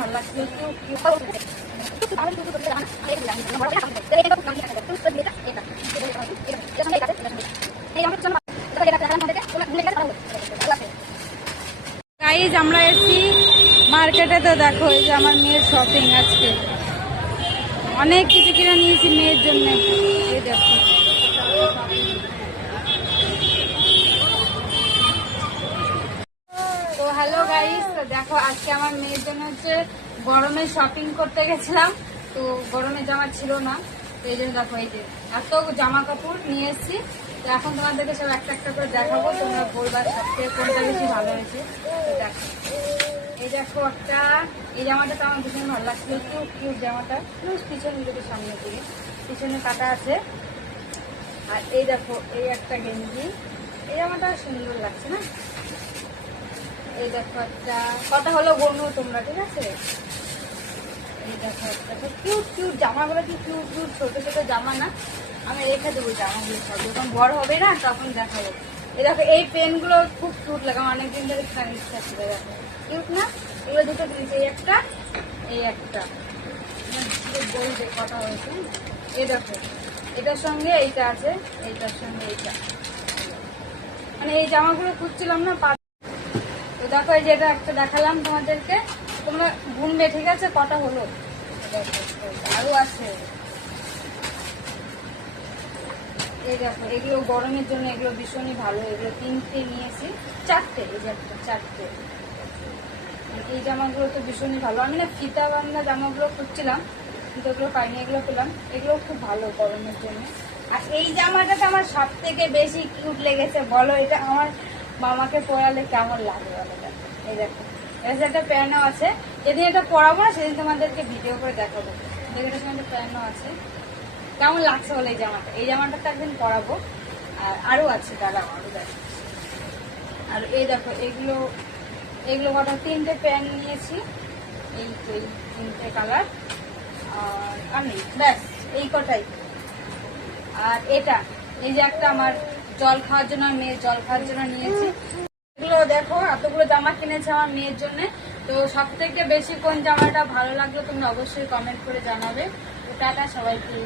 ভালো লাগছিল। গাইজ আমরা এসেছি মার্কেটে, তো দেখো এই যে আমার মেয়ের শপিং। আজকে অনেক কিছু কিনে নিয়েছি মেয়ের জন্য। এই দেখো তো হ্যালো গাইজ, তো দেখো আজকে আমার মেয়ের জন্য হচ্ছে গরমে শপিং করতে গেছিলাম। তো গরমে জামা ছিল না, তো এই জন্য দেখো এই যে এত জামা কাপড় নিয়ে এসেছি। তো এখন তোমাদেরকে সব একটা একটা করে দেখাবো, তোমরা বলবা সবথেকে কোনটা বেশি ভালো হয়েছে। তো দেখো এই দেখো একটা, এই জামাটা তো আমার ভীষণ ভালো লাগছিল, কিউট কিউট জামাটা, পিছনে দিকে সামনে দিকে পিছনে কাটা আছে। আর এই দেখো এই একটা গেঞ্জি, এই জামাটা সুন্দর লাগছে না। এই দেখো একটা, কথা হলো গনু তোমরা, ঠিক আছে। এই দেখো একটা কিউট কিউট জামাগুলো, কি কিউট কিউট ছোট ছোট জামা না, আমি রেখে দেবো জামাগুলো সব, যখন বড় হবে না তখন দেখাবো। এই দেখো এই পেনগুলো খুব কিউট লাগে, আমার অনেকদিন ধরে কেনার ইচ্ছা ছিল। দেখো কিউট না, এগুলো দুটো দিয়েছে, এই একটা এই একটা, বলবে কথা হয়েছে। এই দেখো এটার সঙ্গে এইটা আছে, এইটার সঙ্গে এইটা, মানে এই জামাগুলো খুঁজছিলাম না। তো দেখো এই যে এটা একটা দেখালাম তোমাদেরকে, তোমরা গুনবে, ঠিক আছে কটা হলো। আরো আছে, এই দেখো এগুলো গরমের জন্য, এগুলো ভীষণই ভালো। এগুলো তিনটে নিয়েছি, চারটে, এই যে একটা চারটে। এই জামাগুলো তো ভীষণই ভালো, আমি না ফিতা বান্ধা জামাগুলো খুঁজছিলাম কিন্তু এগুলো পাইনি, এগুলো পেলাম। এগুলো খুব ভালো গরমের জন্য। আর এই জামাটাতে আমার সব থেকে বেশি কিউট লেগেছে, বলো এটা আমার মামাকে পরালে কেমন লাগে বলো। এই দেখো এর সাথে একটা প্যান্টও আছে, যেদিন এটা পরাবো না সেদিন তোমাদেরকে ভিডিও করে দেখাবো। এটার সঙ্গে একটা প্যান্টও আছে, কেমন লাগছে বলে এই জামাটা। এই জামাটা তো একদিন পরাবো। আর আরো আছে, দাঁড়াও আরো দেখো। আর এই দেখো এগুলো, এগুলো কটা, তিনটে প্যান্ট নিয়েছি, এই তো এই তিনটে কালার। আর নেই, ব্যাস এই কটাই। আর এটা এই যে একটা আমার জল খাওয়ার জন্য, মেয়ের জল খাওয়ার জন্য নিয়েছি। এগুলো দেখো এতগুলো জামা কিনেছে আমার মেয়ের জন্য। তো সব থেকে বেশি কোন জামাটা ভালো লাগলো তোমরা অবশ্যই কমেন্ট করে জানাবে। তো টাটা সবাইকে।